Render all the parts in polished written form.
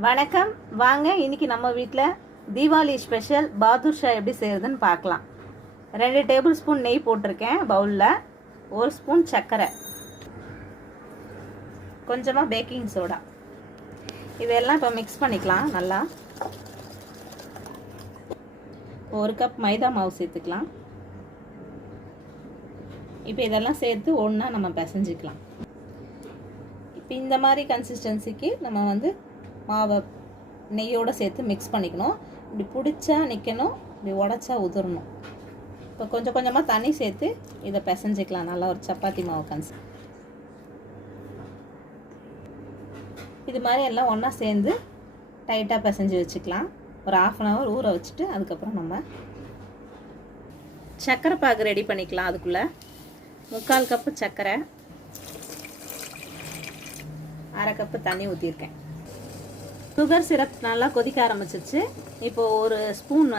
வணக்கம். வாங்க இன்னைக்கு நம்ம வீட்டில் தீபாவளி ஸ்பெஷல் பாதுஷா எப்படி செய்யறதுன்னு பார்க்கலாம். 2 டேபிள் ஸ்பூன் நெய் போட்டிருக்கேன் பவுலில். 1 ஸ்பூன் சர்க்கரை, கொஞ்சமாக பேக்கிங் சோடா, இதெல்லாம் இப்போ மிக்ஸ் பண்ணிக்கலாம். நல்லா 1 கப் மைதா மாவு சேர்த்துக்கலாம். இப்போ இதெல்லாம் சேர்த்து ஒன்றா நம்ம பிசைஞ்சிக்கலாம். இப்போ இந்த மாதிரி கன்சிஸ்டன்சிக்கு நம்ம மாவை நெய்யோடு சேர்த்து மிக்ஸ் பண்ணிக்கணும். இப்படி பிடிச்சா நிற்கணும், இப்படி உடச்சா உதிரணும். இப்போ கொஞ்சம் கொஞ்சமாக தண்ணி சேர்த்து இதை பிசைஞ்சிக்கலாம். நல்லா ஒரு சப்பாத்தி மாவு இது மாதிரி எல்லாம் ஒன்றா சேர்ந்து டைட்டாக பிசைஞ்சு வச்சுக்கலாம். ஒரு 1/2 hour ஊற வச்சுட்டு அதுக்கப்புறம் நம்ம சர்க்கரை பாகு ரெடி பண்ணிக்கலாம். அதுக்குள்ளே 3/4 கப்பு சர்க்கரை, 1/2 கப்பு தண்ணி ஊற்றிருக்கேன். சுகர் சிரப் நல்லா கொதிக்க ஆரம்பிச்சிருச்சு. இப்போது 1 ஸ்பூன்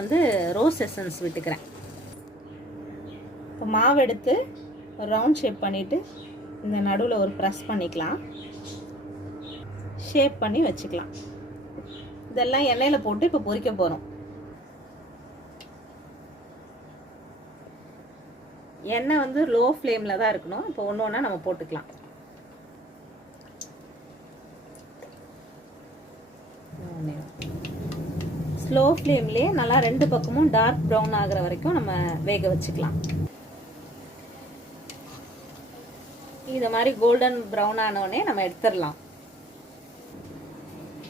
ரோஸ் எசன்ஸ் விட்டுக்கிறேன். இப்போ மாவு எடுத்து ஒரு ரவுண்ட் ஷேப் பண்ணிவிட்டு இந்த நடுவில் ஒரு ப்ரெஸ் பண்ணிக்கலாம். ஷேப் பண்ணி வச்சுக்கலாம். இதெல்லாம் எண்ணெயில் போட்டு இப்போ பொரிக்க போகிறோம். எண்ணெய் லோ ஃப்ளேமில் தான் இருக்கணும். இப்போ ஒன்று ஒன்றா நம்ம போட்டுக்கலாம். ஸ்லோ ஃப்ளேம்லேயே நல்லா 2 பக்கமும் டார்க் ப்ரௌன் ஆகிற வரைக்கும் நம்ம வேக வச்சுக்கலாம். இது மாதிரி கோல்டன் ப்ரௌன் ஆனோடனே நம்ம எடுத்துடலாம்.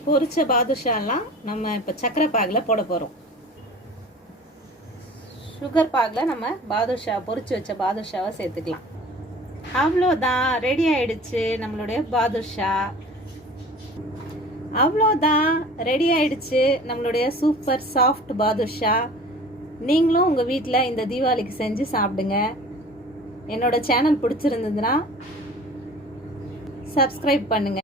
பொரிச்ச பாதுஷாலாம் நம்ம இப்போ சர்க்கரை பாகில் போட போகிறோம். சுகர் பாகில் நம்ம பாதுஷா பொரிச்சு வச்ச பாதுஷாவை சேர்த்துக்கலாம். அவ்வளோதான், ரெடி ஆயிடுச்சு நம்மளுடைய பாதுஷா. அவ்வளோதான், ரெடி ஆயிடுச்சு நம்மளுடைய சூப்பர் சாஃப்ட் பாதுஷா. நீங்களும் உங்கள் வீட்டில் இந்த தீபாவளிக்கு செஞ்சு சாப்பிடுங்க. என்னோட சேனல் பிடிச்சிருந்ததுன்னா சப்ஸ்கிரைப் பண்ணுங்கள்.